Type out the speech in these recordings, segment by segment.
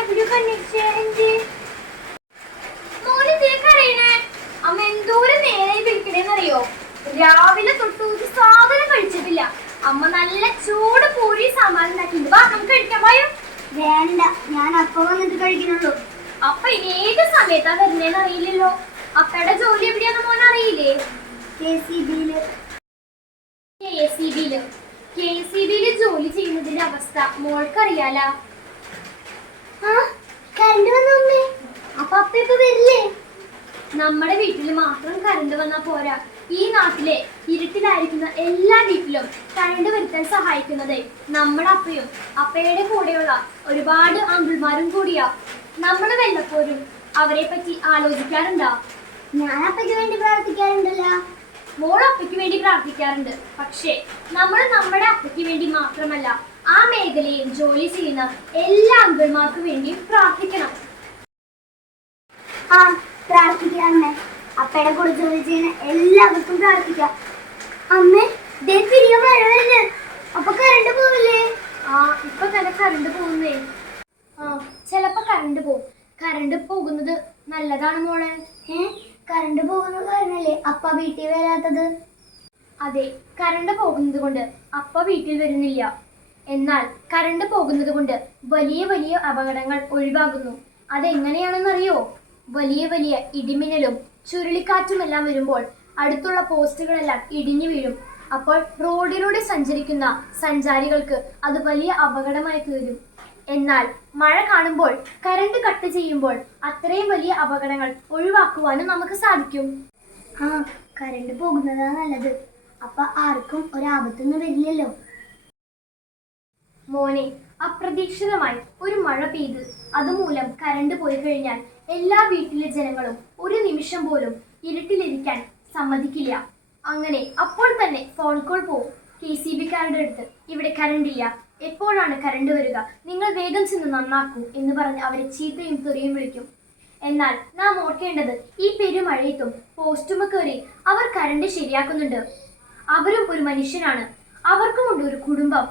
എവിടെയൊക്കെ അന്വേഷിച്ചേ എന്ത്? മോന് ഇതിലേക്ക് അറിയണേ? അമ്മ എന്തോരം നേരെ വിളിക്കണേന്നറിയോ രാവിലെ തൊട്ട് ഒരു സാധനം കഴിച്ചിട്ടില്ല. അമ്മ നല്ല ചൂട് പൂരി സാമ്പാർ ഉണ്ടാക്കിയിട്ടുണ്ട്. വാ നമുക്ക് കഴിക്കാൻ പോയോ വേണ്ട ഞാൻ അപ്പൊ വന്നിട്ട് കഴിക്കുന്നുള്ളൂ അപ്പ ഇനി ഏത് സമയത്താ വരുന്നേന്ന് അറിയില്ലല്ലോ. അപ്പയുടെ ജോലി എവിടെയാന്ന് മോൻ അറിയില്ലേ കെ സി ബിയിൽ. കെ സി ബിയിൽ. ജോലി ചെയ്യുന്നതിന്റെ അവസ്ഥ മോൾക്ക് വരില്ലേ? നമ്മുടെ വീട്ടിൽ മാത്രം കറണ്ട് വന്നാ പോരാ. ഈ നാട്ടിലെ ഇരുട്ടിലായിരിക്കുന്ന എല്ലാ വീട്ടിലും കറണ്ട് വരുത്താൻ സഹായിക്കുന്നത് നമ്മുടെ അപ്പയും അപ്പയുടെ കൂടെയുള്ള ഒരുപാട് അങ്കിൾമാരും കൂടിയാ. നമ്മൾ വല്ലപ്പോഴും അവരെ പറ്റി ആലോചിക്കാറുണ്ടോ? ഞാൻ അപ്പയ്ക്ക് വേണ്ടി പ്രാർത്ഥിക്കാറുണ്ടല്ലോ. മോൾ അപ്പയ്ക്ക് വേണ്ടി പ്രാർത്ഥിക്കാറുണ്ട്. പക്ഷേ നമ്മൾ നമ്മുടെ അപ്പയ്ക്ക് വേണ്ടി മാത്രമല്ല ആ മേഖലയിൽ ജോലി ചെയ്യുന്ന എല്ലാ അങ്കിൾമാർക്കും വേണ്ടിയും പ്രാർത്ഥിക്കണം. ആ പ്രാർത്ഥിക്കാം അമ്മേ അപ്പയുടെ കൂടെ ജോലി ചെയ്യുന്ന എല്ലാവർക്കും പ്രാർത്ഥിക്കാം. അമ്മേ ദേ പിരിയ മഴ അപ്പൊ കറണ്ട് പോവില്ലേ? ആ ഇപ്പൊ തന്നെ കറണ്ട് പോകുന്നേ. ആ ചിലപ്പോ കറണ്ട് പോകും. കറണ്ട് പോകുന്നത് നല്ലതാണ് മോളെ. ഏ? കറണ്ട് പോകുന്ന കാരണല്ലേ അപ്പ വീട്ടിൽ വരാത്തത്? അതെ കറണ്ട് പോകുന്നത് കൊണ്ട് അപ്പ വീട്ടിൽ വരുന്നില്ല. എന്നാൽ കറണ്ട് പോകുന്നത് കൊണ്ട് വലിയ വലിയ അപകടങ്ങൾ ഒഴിവാകുന്നു. അതെങ്ങനെയാണെന്നറിയോ? വലിയ വലിയ ഇടിമിന്നലും ചുഴലിക്കാറ്റുമെല്ലാം വരുമ്പോൾ അടുത്തുള്ള പോസ്റ്റുകളെല്ലാം ഇടിഞ്ഞു വീഴും. അപ്പോൾ റോഡിലൂടെ സഞ്ചരിക്കുന്ന സഞ്ചാരികൾക്ക് അത് വലിയ അപകടമായി തീരും. എന്നാൽ മഴ കാണുമ്പോൾ കറണ്ട് കട്ട് ചെയ്യുമ്പോൾ അത്രയും വലിയ അപകടങ്ങൾ ഒഴിവാക്കുവാനും നമുക്ക് സാധിക്കും. ആ കറണ്ട് പോകുന്നതാ നല്ലത്. അപ്പൊ ആർക്കും ഒരാപത്തൊന്നും വരില്ലല്ലോ. മോനെ അപ്രതീക്ഷിതമായി ഒരു മഴ പെയ്ത്. അതുമൂലം കരണ്ട് പോയി കഴിഞ്ഞാൽ എല്ലാ വീട്ടിലെ ജനങ്ങളും ഒരു നിമിഷം പോലും ഇരുട്ടിലിരിക്കാൻ സമ്മതിക്കില്ല. അങ്ങനെ അപ്പോൾ തന്നെ ഫോൺ കോൾ പോവും. കെ സി ബിക്കാരുടെ അടുത്ത് ഇവിടെ കരണ്ടില്ല. എപ്പോഴാണ് കരണ്ട് വരിക? നിങ്ങൾ വേഗം ചെന്ന് നന്നാക്കൂ എന്ന് പറഞ്ഞ് അവരെ ചീത്തയും തെറിയും വിളിക്കും. എന്നാൽ നാം ഓർക്കേണ്ടത് ഈ പെരുമഴയത്തും പോസ്റ്റുമ കയറി അവർ കരണ്ട് ശരിയാക്കുന്നുണ്ട്. അവരും ഒരു മനുഷ്യനാണ്. അവർക്കുമുണ്ട് ഒരു കുടുംബം.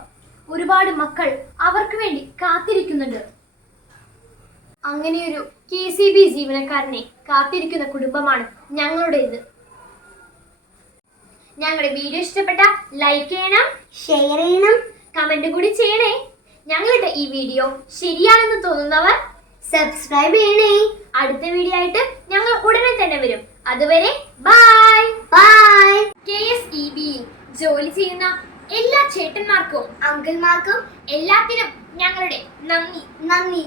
ഒരുപാട് മക്കൾ അവർക്ക് വേണ്ടി കാത്തിരിക്കുന്നുണ്ട്. അങ്ങനെയൊരു കെ സി ബി ജീവനക്കാരനെ കാത്തിരിക്കുന്ന കുടുംബമാണ് ഞങ്ങളുടേത്. ഞങ്ങളുടെ വീഡിയോ ഇഷ്ടപ്പെട്ട ലൈക്ക് ചെയ്യണം ഷെയർ ചെയ്യണം കമന്റ് കൂടി ചെയ്യണേ. ഞങ്ങളുടെ ഈ വീഡിയോ ശരിയാണെന്ന് തോന്നുന്നവർ സബ്സ്ക്രൈബ് ചെയ്യണേ. അടുത്ത വീഡിയോ ആയിട്ട് ഞങ്ങൾ ഉടനെ തന്നെ വരും. അതുവരെ bye bye K S E B ജോലി ചെയ്യുന്ന എല്ലാ ചേട്ടന്മാർക്കും അങ്കിൾമാർക്കും എല്ലാത്തിനും ഞങ്ങളുടെ നന്ദി. നന്ദി.